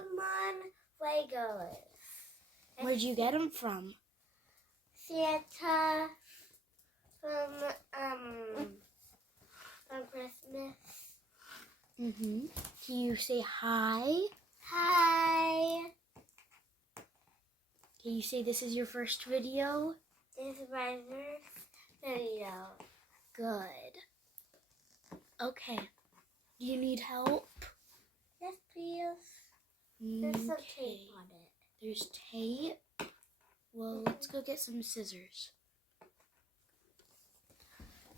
Pokemon Legos. Where'd you get them from? Santa from Christmas. Mm-hmm. Can you say hi? Hi. Can you say this is your first video? This is my first video. Good. Okay. Do you need help? Yes, please. There's some tape on it. There's tape? Well, let's go get some scissors.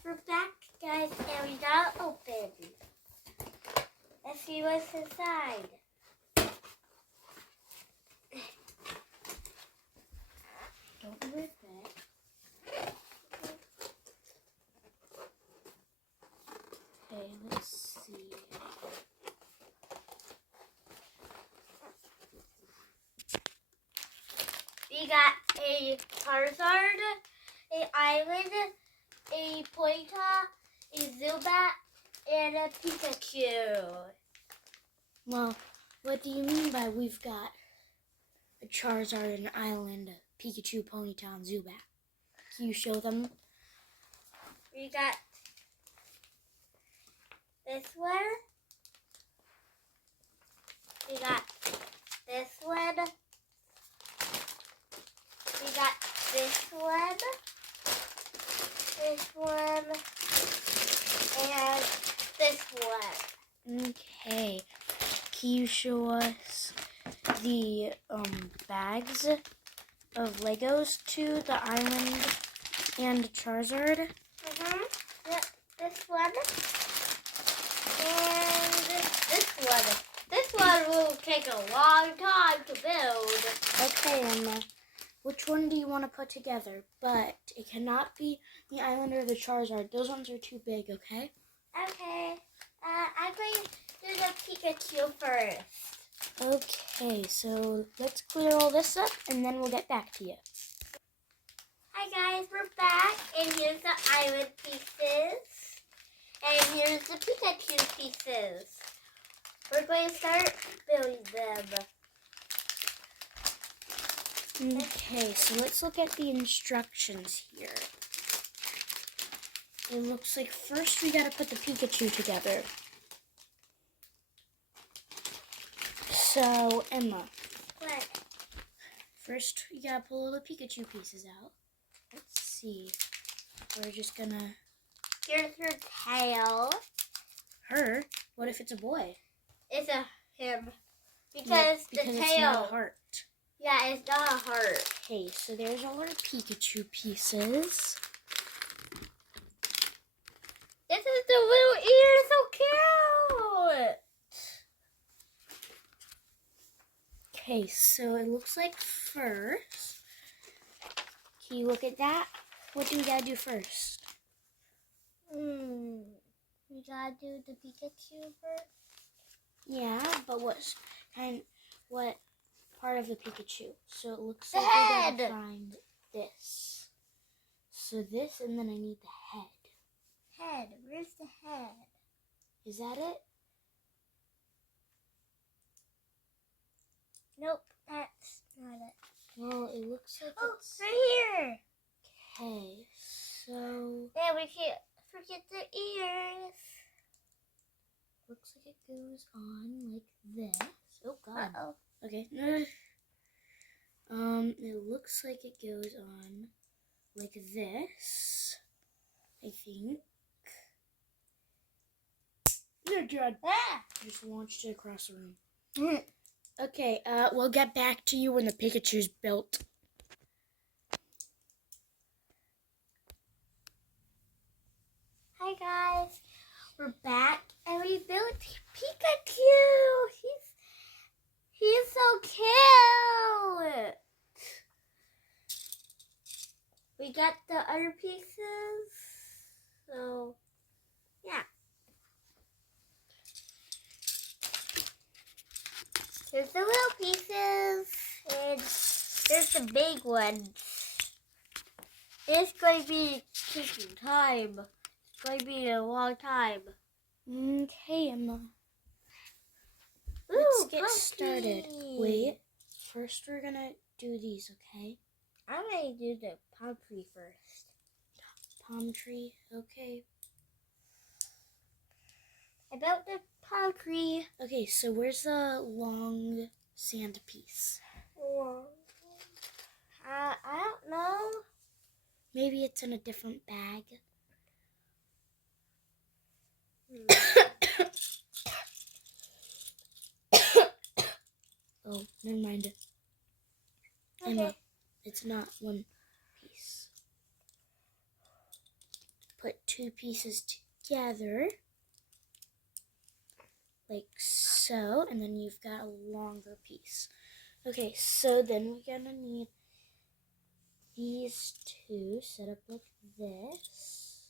We're back, guys, and we got it open. Let's see what's inside. Don't rip it. Okay, let's see. We got a Charizard, a Island, a Ponyta, a Zubat, and a Pikachu. Well, what do you mean by we've got a Charizard, an Island, a Pikachu, Ponyta, and Zubat? Can you show them? We got this one. We got this one. We got this one, and this one. Okay. Can you show us the bags of Legos to the Island and Charizard? Yep, this one, and this one. This one will take a long time to build. Okay, Emma. Which one do you want to put together? But it cannot be the Island or the Charizard. Those ones are too big, okay? Okay. I'm going to do the Pikachu first. Okay, so let's clear all this up and then we'll get back to you. Hi guys, we're back, and here's the Island pieces, and here's the Pikachu pieces. We're going to start building them. Okay, so let's look at the instructions here. It looks like first we gotta put the Pikachu together. So, Emma, What? first we gotta pull all the Pikachu pieces out. Let's see. We're just gonna... Here's her tail. Her? What if it's a boy? It's a him. Because Yeah, the because tail. it's not a heart. Yeah, it's not a heart. Okay, so there's all our Pikachu pieces. This is the little ear, so cute. Okay, so it looks like first, can you look at that? What do we gotta do first? We gotta do the Pikachu first. Yeah, but what part of the Pikachu? So it looks The like head. we gotta find this. So this, and then I need the head. Head. Where's the head? Is that it? Nope, that's not it. Well, it looks like Oh, it's... right here. Okay, so... Yeah, we can't forget the ears. looks like it goes on like this. Oh, God. Uh-oh. Okay. It looks like it goes on like this, I think. You're good. Ah! Just launched it across the room. Okay, we'll get back to you when the Pikachu's built. Hi guys, we're back and we built Pikachu. He's so cute. We got the other pieces, so yeah. Here's the little pieces, and there's the big ones. It's going to be taking time. It's going to be a long time. Okay, Emma. let's Ooh, get started. pumpkin. Wait, first we're gonna do these, okay? I'm gonna do the palm tree first. Palm tree, okay. About the palm tree. Okay, so where's the long sand piece? I don't know. Maybe it's in a different bag. Oh, never mind. Emma, Okay. it's not one piece. Put two pieces together, like so, and then you've got a longer piece. Okay, so then we're gonna need these two set up like this.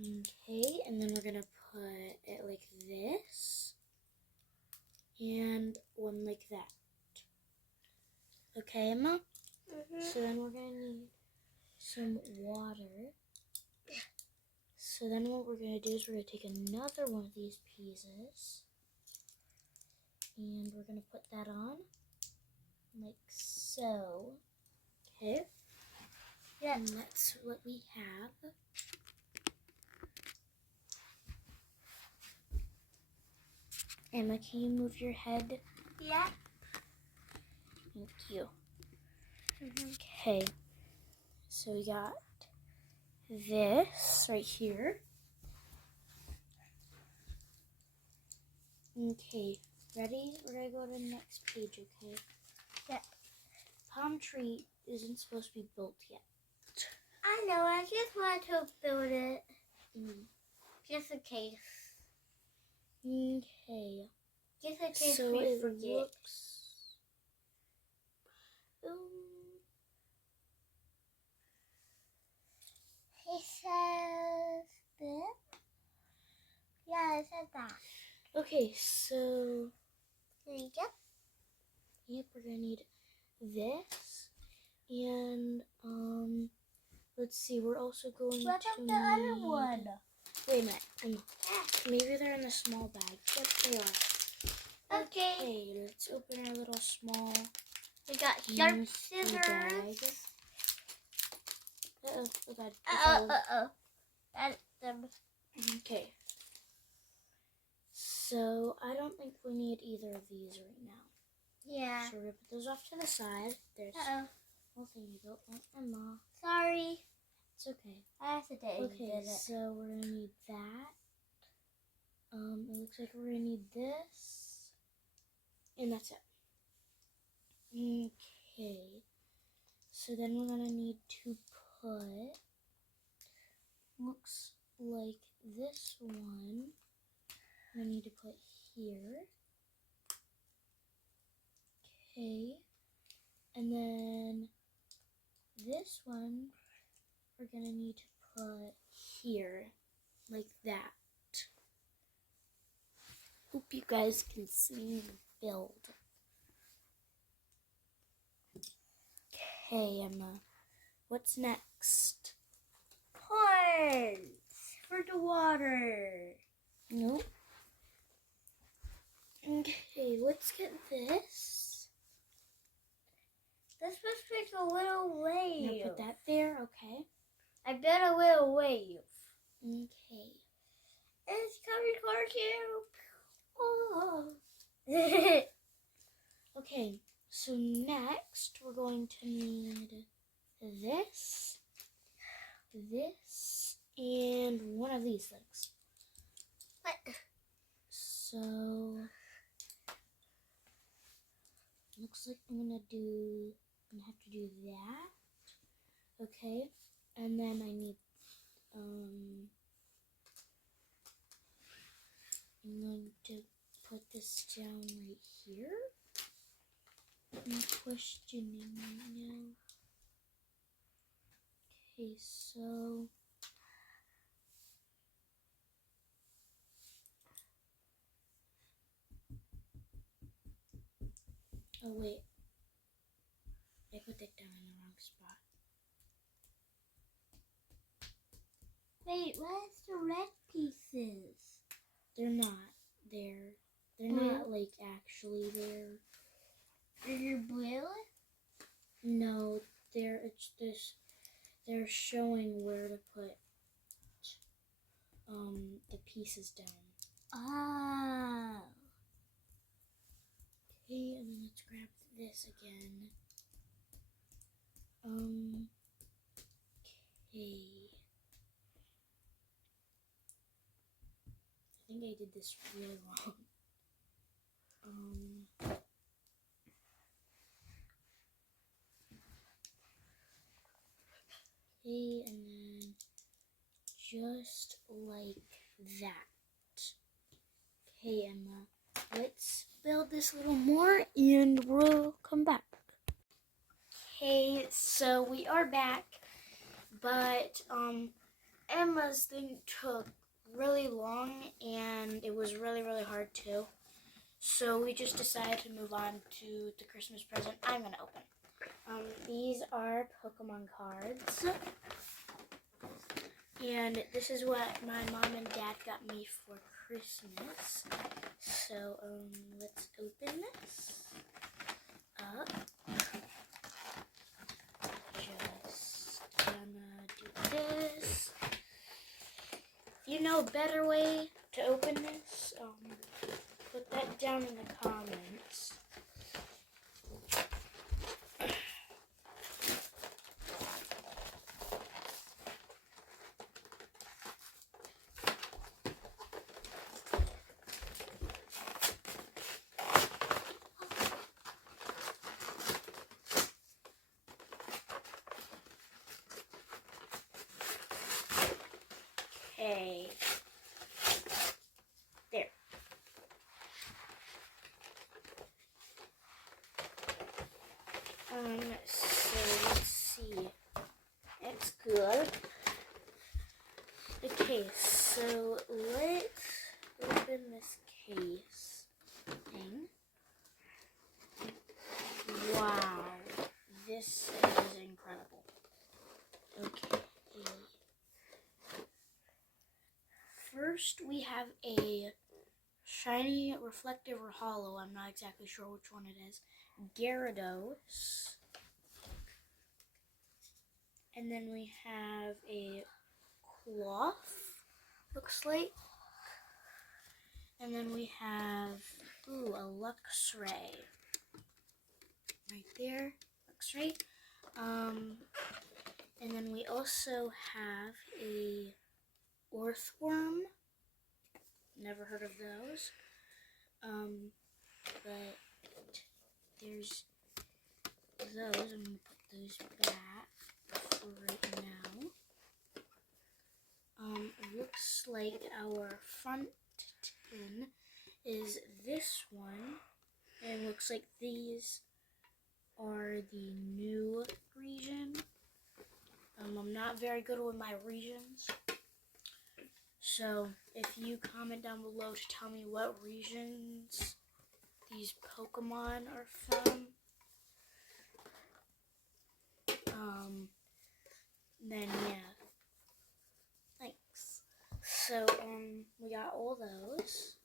Okay, and then we're gonna put it like this, and one like that. Okay, Emma? So then we're gonna need some water. So then what we're gonna do is we're gonna take another one of these pieces, and we're gonna put that on, like so. Okay? Yeah. And that's what we have. Emma, can you move your head? Yeah. Thank you. Okay, so we got this right here. Okay, ready? We're gonna go to the next page, okay? Yeah. Palm tree isn't supposed to be built yet. I know. I just want to build it just in case. Okay, Just in case so we it forget. looks. It says this. Yeah, it says that. Okay, so There you go. yep, we're gonna need this, and let's see. We're also going What to about the other need- one? Wait a minute. Maybe they're in the small bag. Yep, they are. Okay. Okay, let's open our little small We got sharp mystery scissors. bag. Uh-oh, oh god. Uh-oh. That's them. Okay. So, I don't think we need either of these right now. Yeah. So, we're going to put those off to the side. There's Uh-oh. one thing you go. Emma. Sorry. It's okay. I accidentally Okay, did it. so we're going to need that. It looks like we're going to need this. And that's it. Okay. So then we're going to need to put, looks like this one, we need to put here. Okay. And then this one, we're going to need to put here, like that. Hope you guys can see me build. Okay, Emma. What's next? Horns for the water. Nope. Okay, let's get this. This must make a little wave. Now put that there, okay? I bet a little wave. Okay. It's coming towards you. Oh. Okay, so next we're going to need this, and one of these things. What? So, looks like I'm gonna have to do that. Okay, and then I need, I'm going to put this down right here. I'm questioning right now. Okay, so oh wait, I put that down in the wrong spot. Wait, where's the red pieces? They're not. They're They're not like actually there. They're blue? No, it's this. They're showing where to put the pieces down. Oh. Okay, and then let's grab this again. Okay. I think I did this really wrong. Okay, and then just like that. Okay, Emma, let's build this a little more and we'll come back. Okay, so we are back, but Emma's thing took really long and it was really, really hard too. So we just decided to move on to the Christmas present I'm going to open. These are Pokemon cards. And this is what my mom and dad got me for Christmas. So let's open this up. Just gonna do this. You know a better way to open this? Put that down in the comments. Okay. There. So let's see. That's good. Okay, so let's open this case thing. Wow. This is incredible. Okay. First, we have a shiny, reflective, or hollow. I'm not exactly sure which one it is. Gyarados. And then we have a cloth, looks like. And then we have, a Luxray. Right there, Luxray. And then we also have a Orthworm. Never heard of those. But there's those. I'm gonna put those back for right now. Looks like our front tin is this one. And it looks like these are the new region. I'm not very good with my regions. So, if you comment down below to tell me what regions these Pokemon are from, then yeah, thanks. So, we got all those.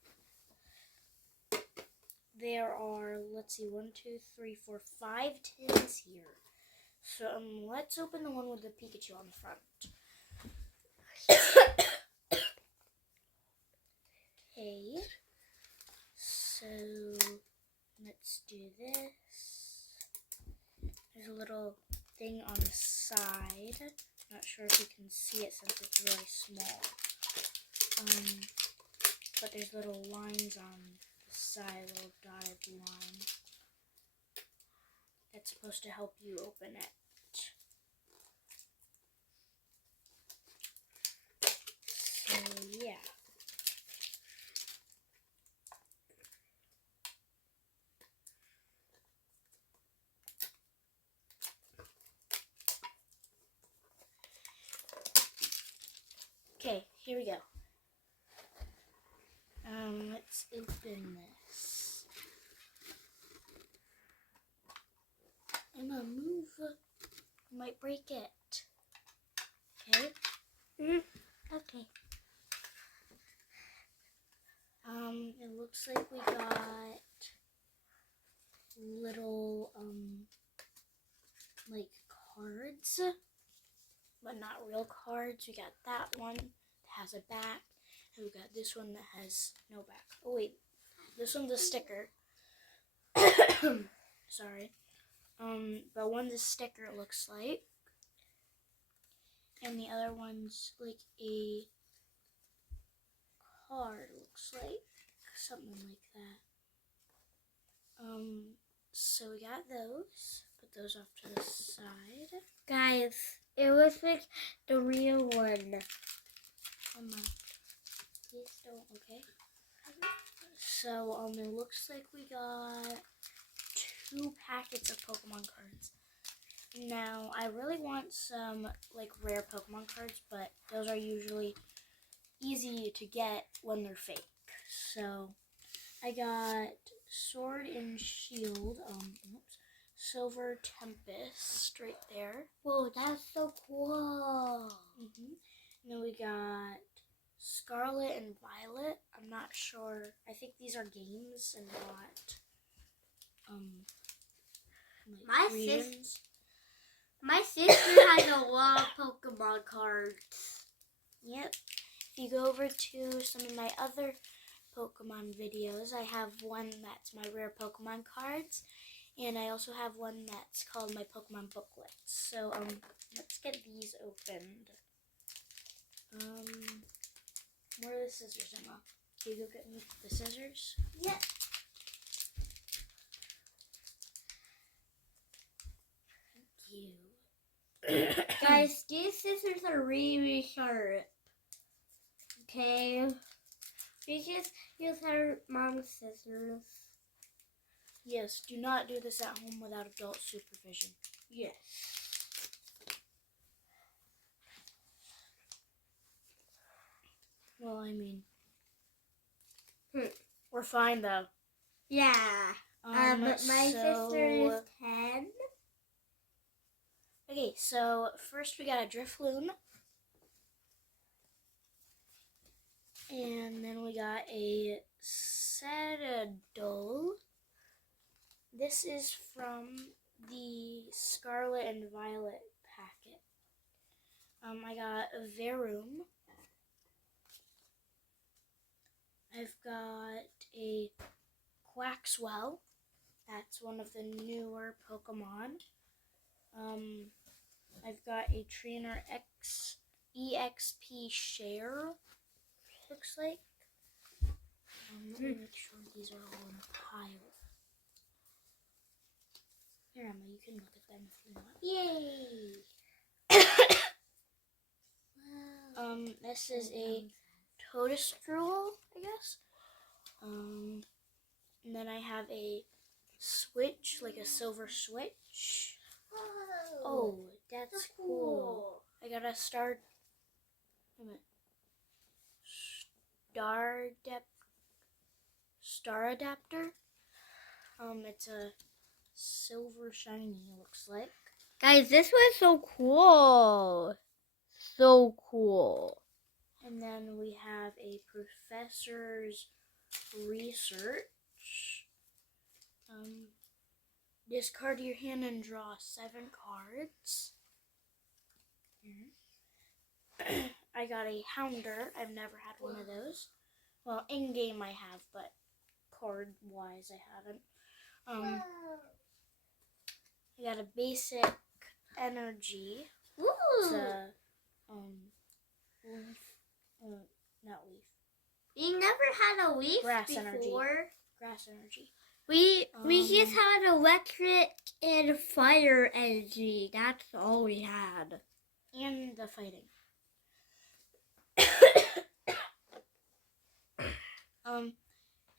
There are, let's see, 1, 2, 3, 4, 5 tins here. So, let's open the one with the Pikachu on the front. Okay, so let's do this. There's a little thing on the side. Not sure if you can see it since it's really small. But there's little lines on the side, little dotted line. That's supposed to help you open it. So yeah. Okay, here we go. Let's open this. Emma, move. You might break it. Okay? Okay. It looks like we got little, like cards, but not real cards. We got that one that has a back, and we got this one that has no back. Oh wait, this one's a sticker. Sorry. But one's a sticker, it looks like, and the other one's like a card, looks like, something like that. So we got those. Put those off to the side. Guys, it was like the real one. Emma, please don't. Okay. So it looks like we got 2 packets of Pokemon cards. Now, I really want some like rare Pokemon cards, but those are usually easy to get when they're fake. So I got Sword and Shield, Silver Tempest right there. Whoa, that's so cool. And then we got Scarlet and Violet. I'm not sure. I think these are games and not My regions. My sister has a lot of Pokemon cards. Yep. If you go over to some of my other Pokemon videos, I have one that's my rare Pokemon cards, and I also have one that's called my Pokemon booklets. So let's get these opened. Where are the scissors, Emma? Can you go get me the scissors? Yep. Thank you. Guys, these scissors are really sharp. Okay. We just use our mom's scissors. Yes, do not do this at home without adult supervision. Yes. Well, I mean, we're fine though. Yeah. My sister is 10. Okay, so first we got a Drifloon. And then we got a Citadel. This is from the Scarlet and Violet packet. I got a Varoom. I've got a Quaxwell. That's one of the newer Pokemon. I've got a Trainer X EXP Share, looks like. Let me make sure these are all in a pile. Here, Emma, you can look at them if you want. Yay! This is a Toadstool, I guess. And then I have a Switch, like a silver Switch. Oh, that's cool. I got a Star Adapter. It's a silver shiny, looks like. Guys, this was so cool. So cool. And then we have a Professor's Research. Discard your hand and draw 7 cards. Here. I got a Houndour. I've never had one of those. Well, in-game I have, but card-wise I haven't. I got a basic energy. Ooh. It's a leaf. Not leaf. We never had a leaf Grass before. energy. Grass energy. We just had electric and fire energy. That's all we had. And the fighting.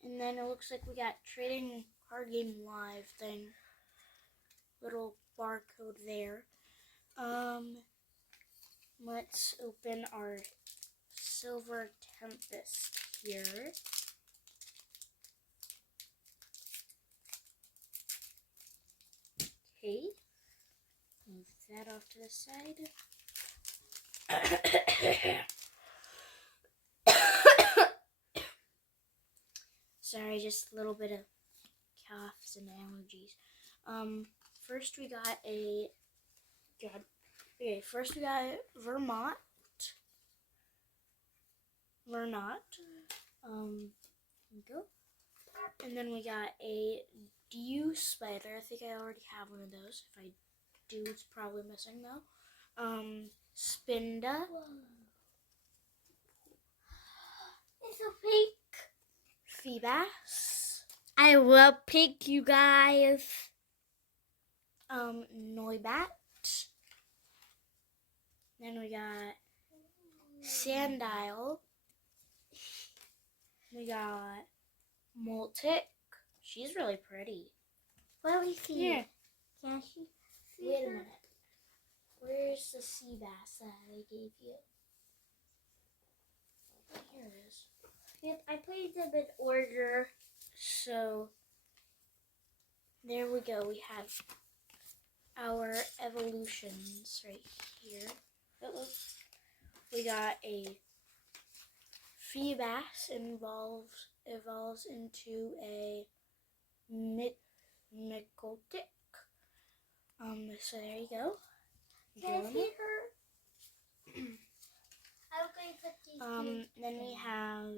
And then it looks like we got trading card game live thing. Little barcode there. Let's open our Silver Tempest here. Okay. Move that off to the side. Sorry, just a little bit of coughs and allergies. First we got Vermont. Here we go. And then we got a Dew Spider. I think I already have one of those. If I do, it's probably missing though. Spinda. It's a pink. Feebas. I love pink, you guys. Noibat. Then we got Sandile. We got Moltic. She's really pretty. Let me see. Here. Can she see Wait a her? minute. Where's the sea bass that I gave you? Oh, here it is. Yep, I placed them in order. So, there we go. We have our evolutions right here. We got a Feebas evolves into a Mikoltic. So there you go. Can I see her? I'm going to put these two. Then we have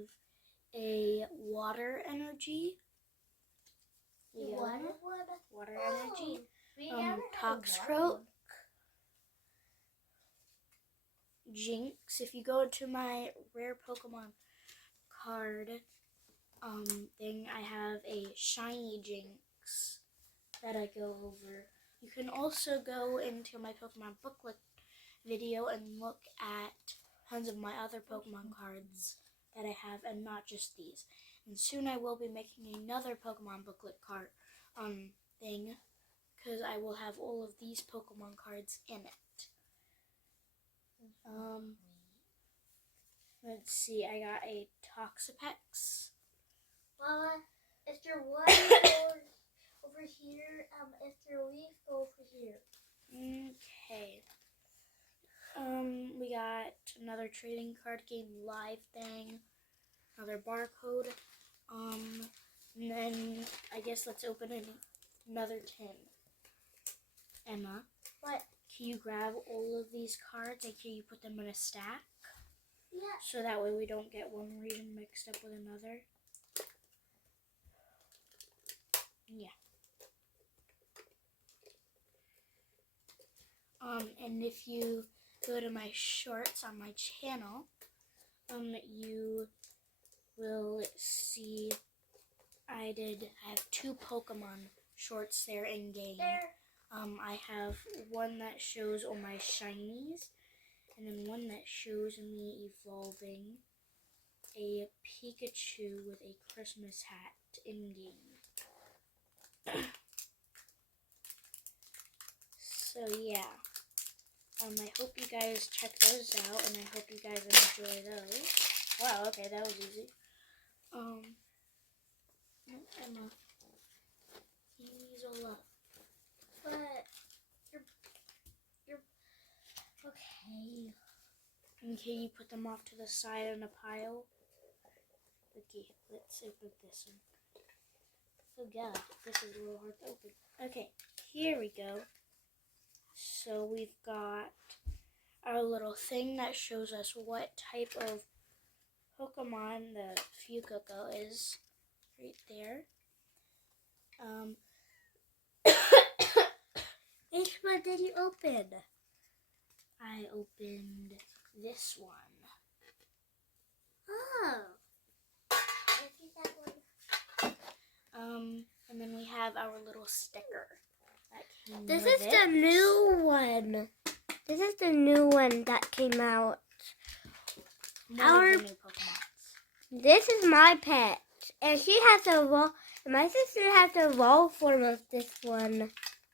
a Water Energy. Water Energy. We never had a Toxcroak. water. Jinx. If you go to my rare Pokemon card thing, I have a shiny Jinx that I go over. You can also go into my Pokemon booklet video and look at tons of my other Pokemon cards that I have, and not just these. And soon I will be making another Pokemon booklet card thing, because I will have all of these Pokemon cards in it. Let's see, I got a Toxapex. Well, if there one goes over here, if there leaf go over here. Okay. We got another trading card game live thing, another barcode. And then I guess let's open another tin. Emma, What? can you grab all of these cards and can you put them in a stack? Yeah. So that way we don't get one region mixed up with another. Yeah. And if you go to my shorts on my channel, you will see I have 2 Pokemon shorts there in game. There. I have one that shows all my shinies, and then one that shows me evolving a Pikachu with a Christmas hat in game. So yeah, I hope you guys check those out, and I hope you guys enjoy those. Wow, okay, that was easy. Emma, these all up. But you're okay. And can you put them off to the side in a pile? Okay, let's open this one. Oh god, this is a little hard to open. Okay, here we go. So we've got our little thing that shows us what type of Pokemon the Fuecoco is right there. Which one did you open? I opened this one. Oh. I see that one. And then we have our little sticker that came This with is it. the new one. This is the new one that came out. One of the new Pokemons. This is my pet, and she has a raw. My sister has a raw form of this one.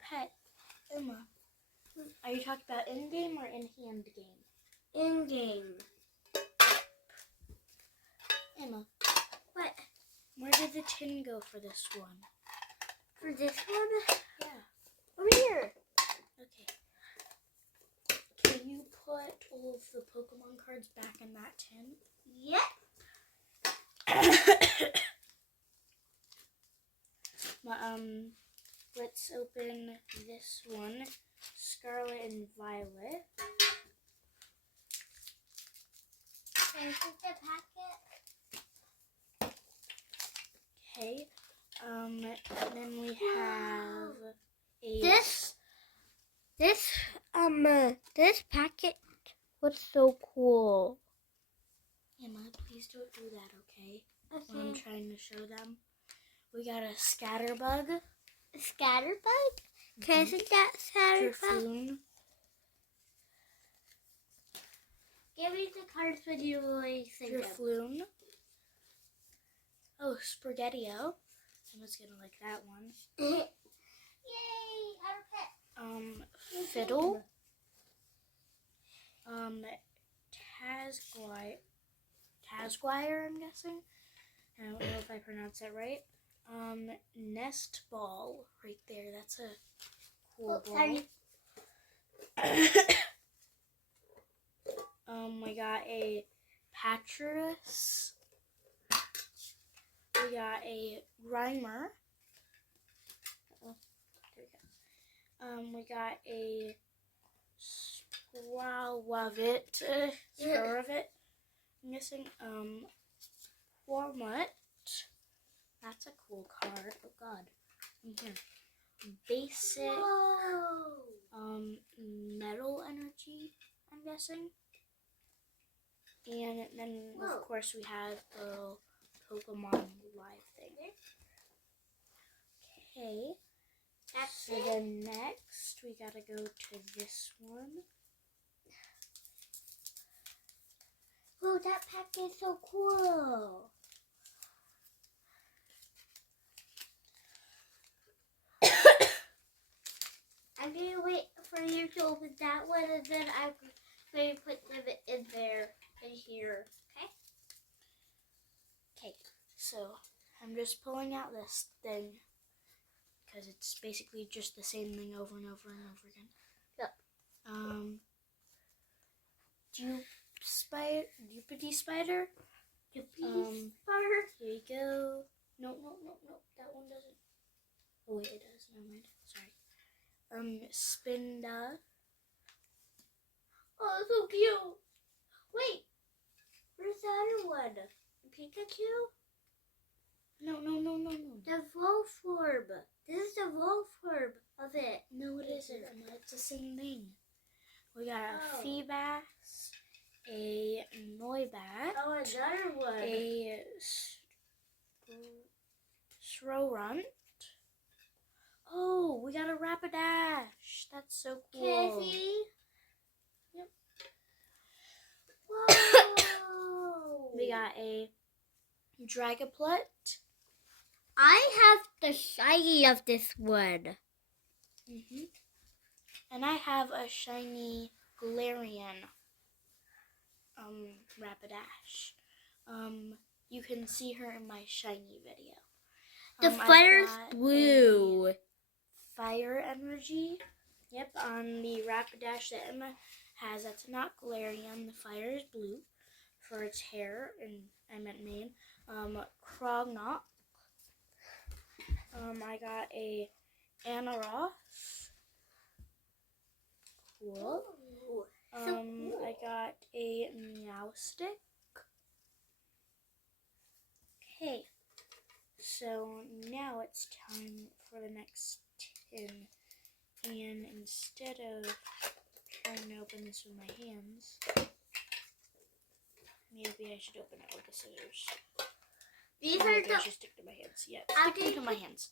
Pet. Emma. Are you talking about in-game or in-hand game? In game. Emma, What? where did the tin go for this one? For this one? Yeah. Over here. Okay. Can you put all of the Pokemon cards back in that tin? Yep. let's open this one, Scarlet and Violet. Can I put the packet? Okay. Then we have a This packet was so cool. Emma, please don't do that, okay? Okay. When I'm trying to show them. We got a Scatterbug. Scatterbug? Can I see that scatterbug? Drifloon. Give me the cards when you really think of. Drifloon. Oh, Spaghettio. Emma's gonna like that one. Yay! Our pet. Fiddle. Tazguire, I'm guessing. I don't know if I pronounced that right. Nest Ball, right there. That's a cool ball. Sorry. We got a Patras. We got a Grimer. Oh, there we go. We got a Skrawavit. I'm guessing. Warmut. That's a cool card. Oh God. Here. Basic. Whoa. Metal Energy, I'm guessing. And then Whoa. of course we have the little Pokemon live thing. Okay. So then next we gotta go to this one. Whoa, that packet is so cool. I'm gonna wait for you to open that one, and then I'm going to put them in there, in here. Okay? Okay, so I'm just pulling out this thing because it's basically just the same thing over and over and over again. Yep. Dupity Spider. Spider. Here you go. No, that one doesn't. Oh wait, it does. Never mind. Sorry. Spinda. Oh, so cute. Wait. Where's the other one? Pikachu? No. The Volforb. This is the Volforb of it. No, it isn't. It's the same thing. We got a Feebas, a Noibat, Oh, another one. a Srorunt. Oh, we got a Rapidash. That's so cool. Can I see? Yep. Whoa. We got a Dragapult. I have the shiny of this one. And I have a shiny Galarian Rapidash. You can see her in my shiny video. The fire's blue. Fire energy. Yep, on the Rapidash that Emma has, that's not Galarian. The fire is blue for its hair, and I meant mane. Krognock. I got a Anaros. Cool. So cool. I got a Meowstic. Okay. So now it's time for the next tin. And instead of trying to open this with my hands, maybe I should open it with the scissors. These Or are maybe I the should stick to my hands. Yeah, I'll stick them to take my hands.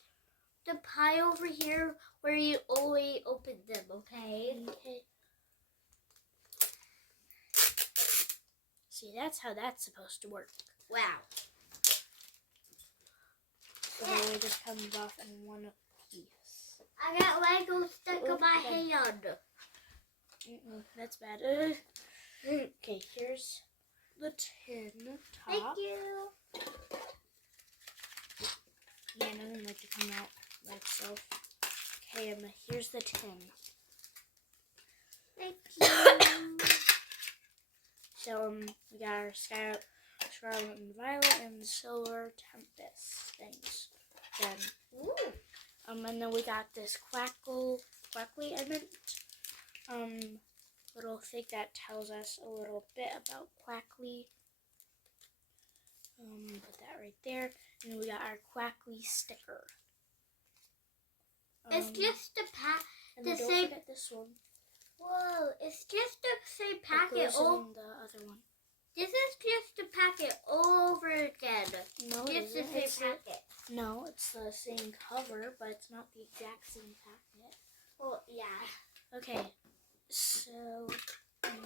the pie over here where you only open them, okay? Okay. See, that's how that's supposed to work. Wow. So it just comes off in one piece. I got Lego stuck in my hand. That's bad. Okay, here's the tin top. Thank you. Yeah, it doesn't like to come out by itself. Okay, Emma, here's the tin. Thank you. So, we got our Scarlet and Violet and Silver Tempest things. Then, Ooh. And then we got this Quackly, I meant, little thing that tells us a little bit about Quackly. Put that right there. And we got our Quackly sticker. It's just a pack. And then don't forget this one. Whoa! It's just the same It packet. goes in the other one. This is just a packet all over again. No, Just the it isn't. same packet. No, it's the same cover, but it's not the exact same packet. Well, yeah. Okay, so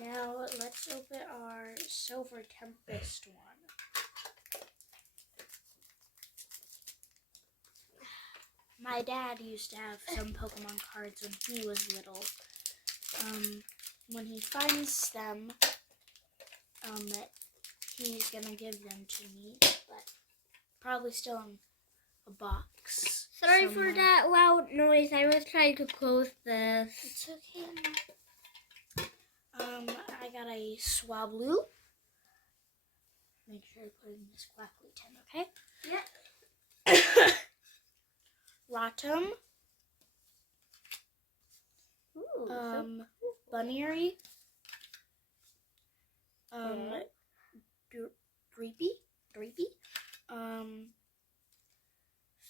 now let's open our Silver Tempest one. My dad used to have some Pokemon cards when he was little. When he finds them, he's gonna give them to me, but probably still in a box. Sorry somewhere. for that loud noise. I was trying to close this. It's okay. I got a Swablu. Make sure I put in this Quackly tin, okay? Yeah. Rotom. Ooh. Buneary. Dreepy.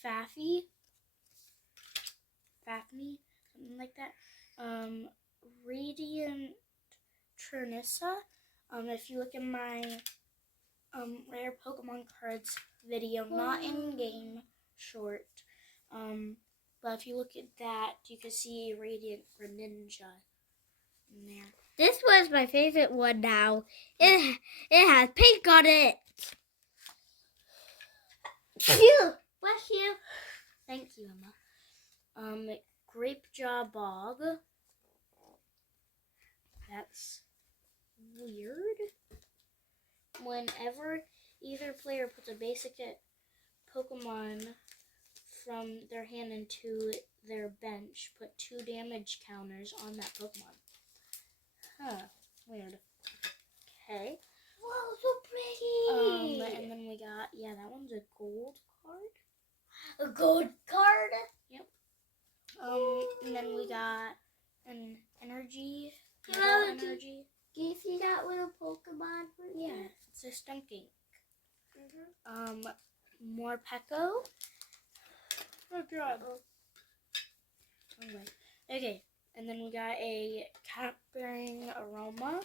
Fafney, something like that. Radiant Turnissa. If you look in my rare Pokemon cards video, not in game short, but if you look at that, you can see Radiant Greninja in there. This was my favorite one now. It has pink on it. Phew. Bless you. Thank you, Emma. Grapejaw Bog. That's weird. Whenever either player puts a basic Pokemon from their hand into their bench, put 2 damage counters on that Pokemon. Huh. Weird. Okay. Whoa, so pretty. And then we got, that one's a gold card. A gold card? Yep. And then we got an energy. Hello, Energy. Do you see that little Pokemon? Yeah, it's a Stunking. Morpeko. Oh god. Anyway. Okay, and then we got a cat-bearing Aroma.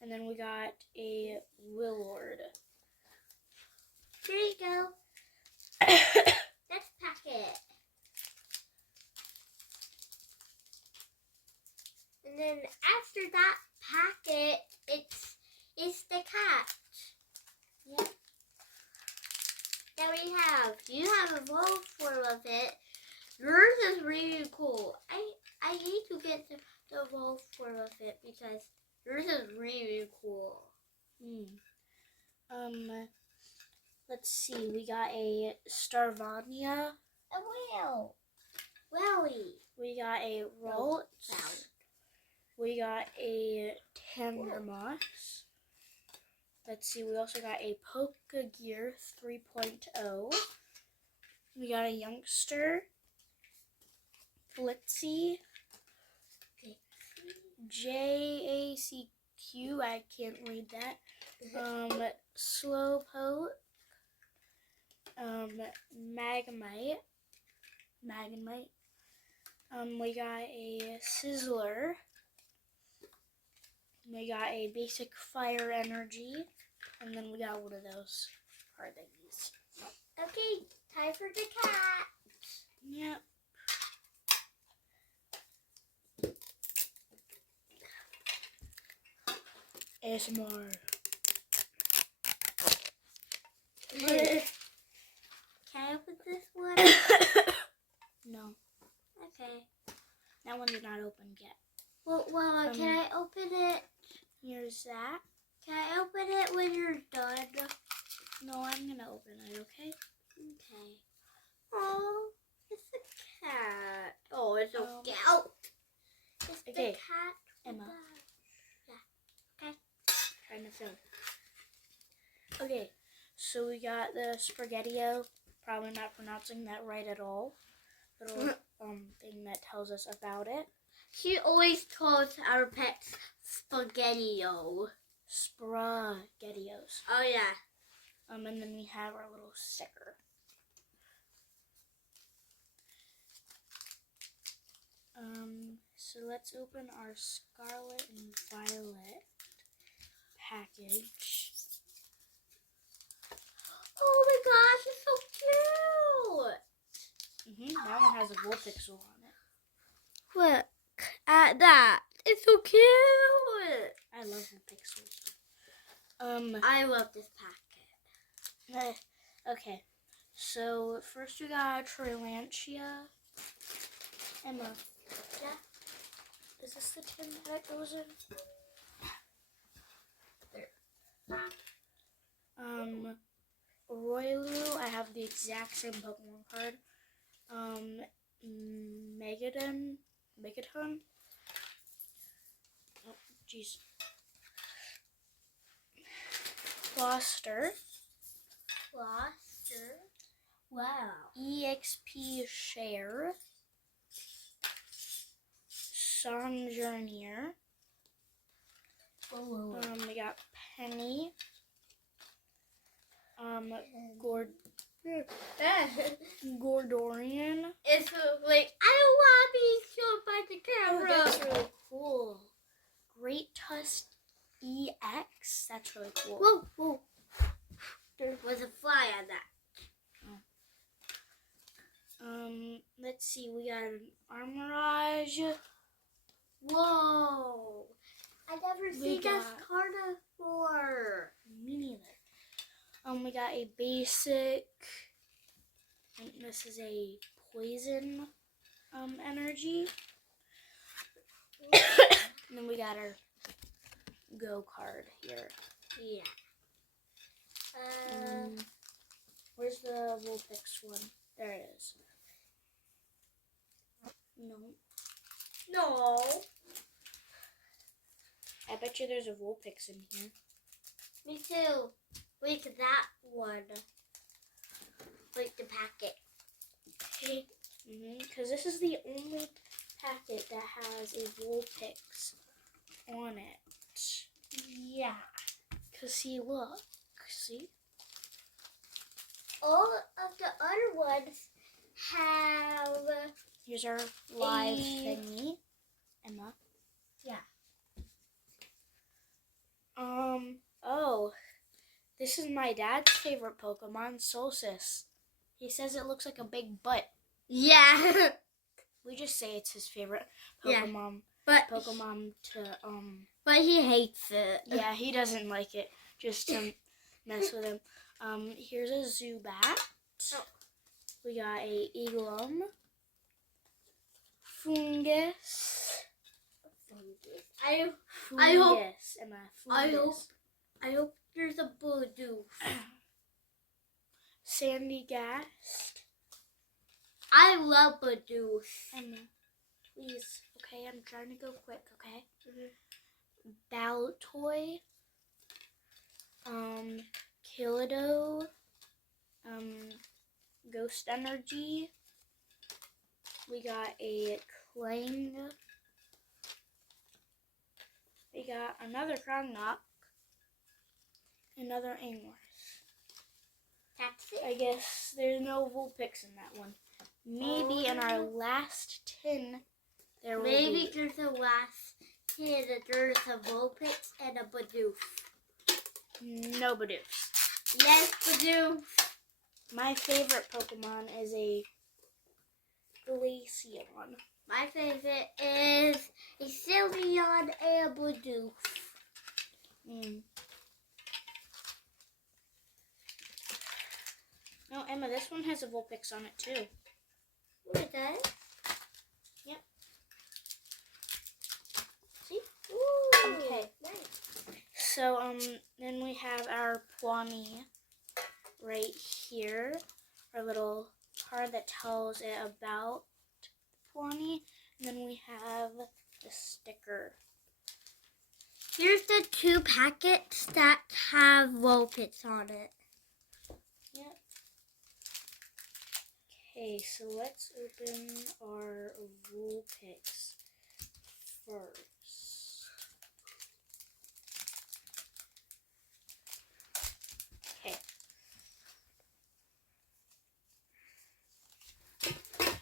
And then we got a Willard. Here you go. Let's pack it. And then after that packet, it's the cat. Yeah. That we have. You have a roll form of it. Yours is really cool. I need to get the roll form of it because yours is really cool. Let's see. We got a Starvania. A whale. Wowie. We got a Ralts. We got a Tandermoss. Let's see, we also got a Pokegear 3.0. We got a Youngster. Blitzy. JACQ, I can't read that. Slowpoke. Magnemite. We got a Sizzler. We got a basic Fire Energy. And then we got one of those card thingies. Okay, time for the cat. Yep. ASMR. Can I open this one? No, Okay. that one did not open yet. Well, can I open it? Here's that. Can I open it when you're done? No, I'm gonna open it, okay? Okay. Oh, it's a cat. Oh, it's a cat. Oh, it's the Okay, cat. Emma. Yeah. Okay. Trying to film. Okay, so we got the Spaghettio. Probably not pronouncing that right at all. little thing that tells us about it. She always calls our pets Spaghetti-O. Spaghettios. Oh, yeah. And then we have our little sticker. So let's open our Scarlet and Violet package. Oh my gosh, it's so cute. That one has a Vulpixel on it. Look at that. It's so cute. I love Vulpixels. I love this packet. Okay. So first we got Trilantia. Emma. Yeah. Is this the tin that goes in? There. Roylu, I have the exact same Pokemon card. Megaton. Oh, jeez. Foster. Wow. EXP Share. Sonjournier. Whoa. We got Penny. Gordorian. It's like, I don't want to be shown by the Oh, camera. that's really cool. Great Tusk EX. That's really cool. Whoa. There was a fly on that. Let's see. We got an Armorage. Whoa. I never seen this got- card before. Me neither. We got a basic. And this is a poison energy. And then we got our Go card here. Yeah. Where's the Vulpix one? There it is. No. I bet you there's a Vulpix in here. Me too. Wait, that one. Wait, the packet. Because this is the only packet that has a Vulpix on it. Yeah. Because see, look. See? All of the other ones have... Here's our live A- thingy. Emma. Yeah. Oh. This is my dad's favorite Pokemon, Solstice. He says it looks like a big butt. Yeah. We just say it's his favorite Yeah. Pokemon. But he hates it. Yeah, he doesn't like it. Just to mess with him. Here's a Zubat. Oh. We got a Eglum. Fungus. I Fungus. hope- Emma. I Fungus. hope there's a Bidoof. Sandygast. I love Bidoof. Emma, please. Okay, I'm trying to go quick, okay? Baltoy. Killido. Ghost Energy. We got a Clang. We got another Krognock. Another Amorous. That's it. I guess there's no Vulpix in that one. Maybe in our last tin there will Maybe be. there's a last tin that there's a Vulpix and a Bidoof. No Bidoofs. Yes, Bidoof. My favorite Pokemon is a Glaceon. My favorite is a Sylveon and a Bidoof. No, Emma, this one has a Vulpix on it too. Look at that. Yep. See? Ooh. Okay. Nice. So, then we have our Pawmi right here. Our little card that tells it about Pawmi. And then we have the sticker. Here's the 2 packets that have Vulpix on it. Yep. Okay, so let's open our wool picks first. Okay.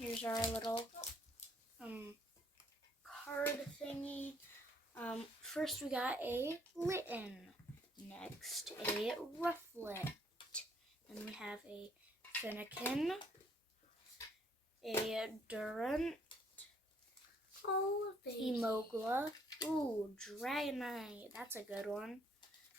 Here's our little card thingy. First we got a Litten. Next, a Rufflet. Then we have a Finnegan, a Durant, Oh, baby. Emogla. Ooh, Dragonite. That's a good one.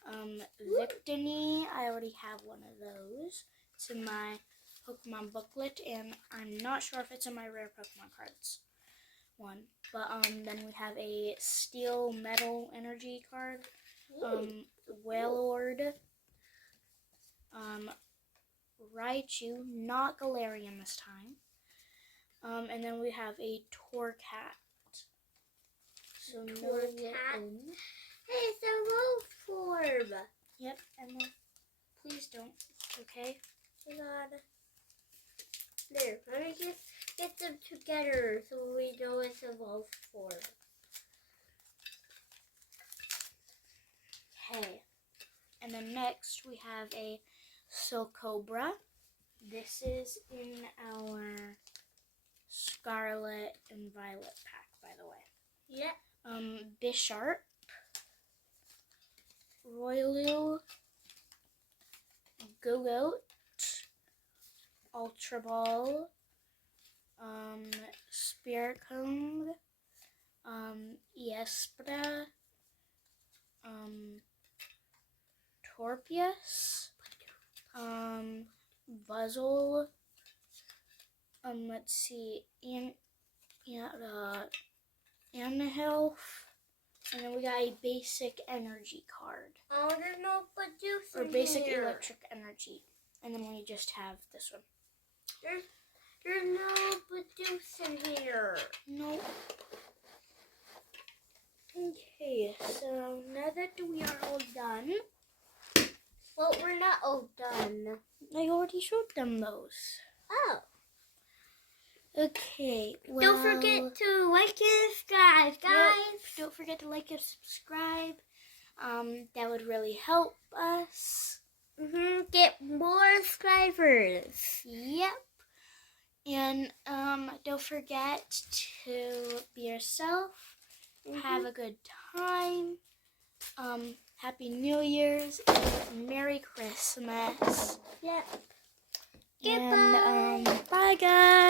Victini. I already have one of those. It's in my Pokemon booklet, and I'm not sure if it's in my rare Pokemon cards one. But then we have a Steel Metal Energy card. Wailord. Raichu, not Galarian this time. And then we have a Torcat. So Torcat. no. Hey, it's a wolf form. Yep, Emma. Please don't. Okay. Oh God. There, let me just get them together so we know it's a wolf form. Okay. And then next we have a Silcobra. This is in our Scarlet and Violet pack, by the way. Yep. Bisharp, Royaloo, Gogoat, Ultra Ball, Spiricomb, Espra, Torpius, Buzzle, let's see, Anahealth, and then we got a basic energy card. Oh, there's no producer Or basic here. electric energy. And then we just have this one. There's no producer here. Nope. Okay, so now that we are all done, Well, we're not all done. I already showed them those. Oh. Okay, well... Don't forget to like and subscribe, guys. Yep, don't forget to like and subscribe. That would really help us. Get more subscribers. Yep. And don't forget to be yourself. Have a good time. Happy New Year's and Merry Christmas. Yep. And Goodbye. bye guys.